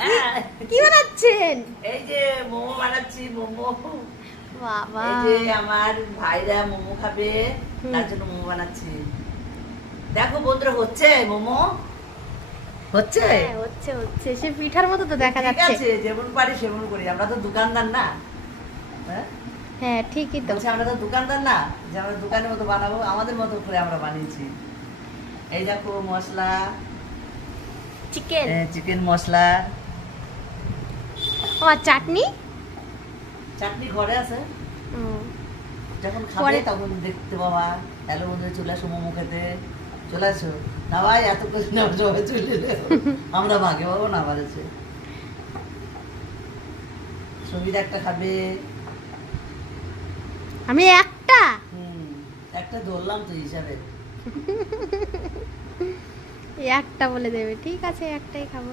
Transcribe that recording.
হ্যাঁ কি বানাচ্ছেন? এই যে মোমো বানাচ্ছি, মোমো। বাবা, এই যে আমার ভাইরা মোমো খাবে, তার জন্য মোমো বানাচ্ছি। দেখো বন্ধুরা, হচ্ছে মোমো, হচ্ছে। হ্যাঁ হচ্ছে হচ্ছে, সে পিঠার মতো তো দেখা ঠিক যাচ্ছে। আছে, যেমন পারি সেমন করি, আমরা তো দোকানদার না। হ্যাঁ হ্যাঁ ঠিকই তো। বলছি, আমরা তো দোকানদার না যে আমরা দোকানের মতো বানাবো, আমাদের মতো করে আমরা বানিয়েছি। এই দেখো মশলা, চিকেন, চিকেন মশলা। ও আর চাটনি। চাটনি ঘরে আছে, হুম, যখন খাবে পরে তখন দেখতে পাবা। হ্যালো বন্ধুরা, চলে আসো মোমো খেতে, চলে আসো। না ভাই, এত করে না, সবাই চলে এলো। আমরা ভাগে পাবো না, আবার আছে। সঙ্গীত একটা খাবে। আমি একটা একটা ধরলাম তো হিসাবে। একটা বলে দেবে, ঠিক আছে একটাই খাবো।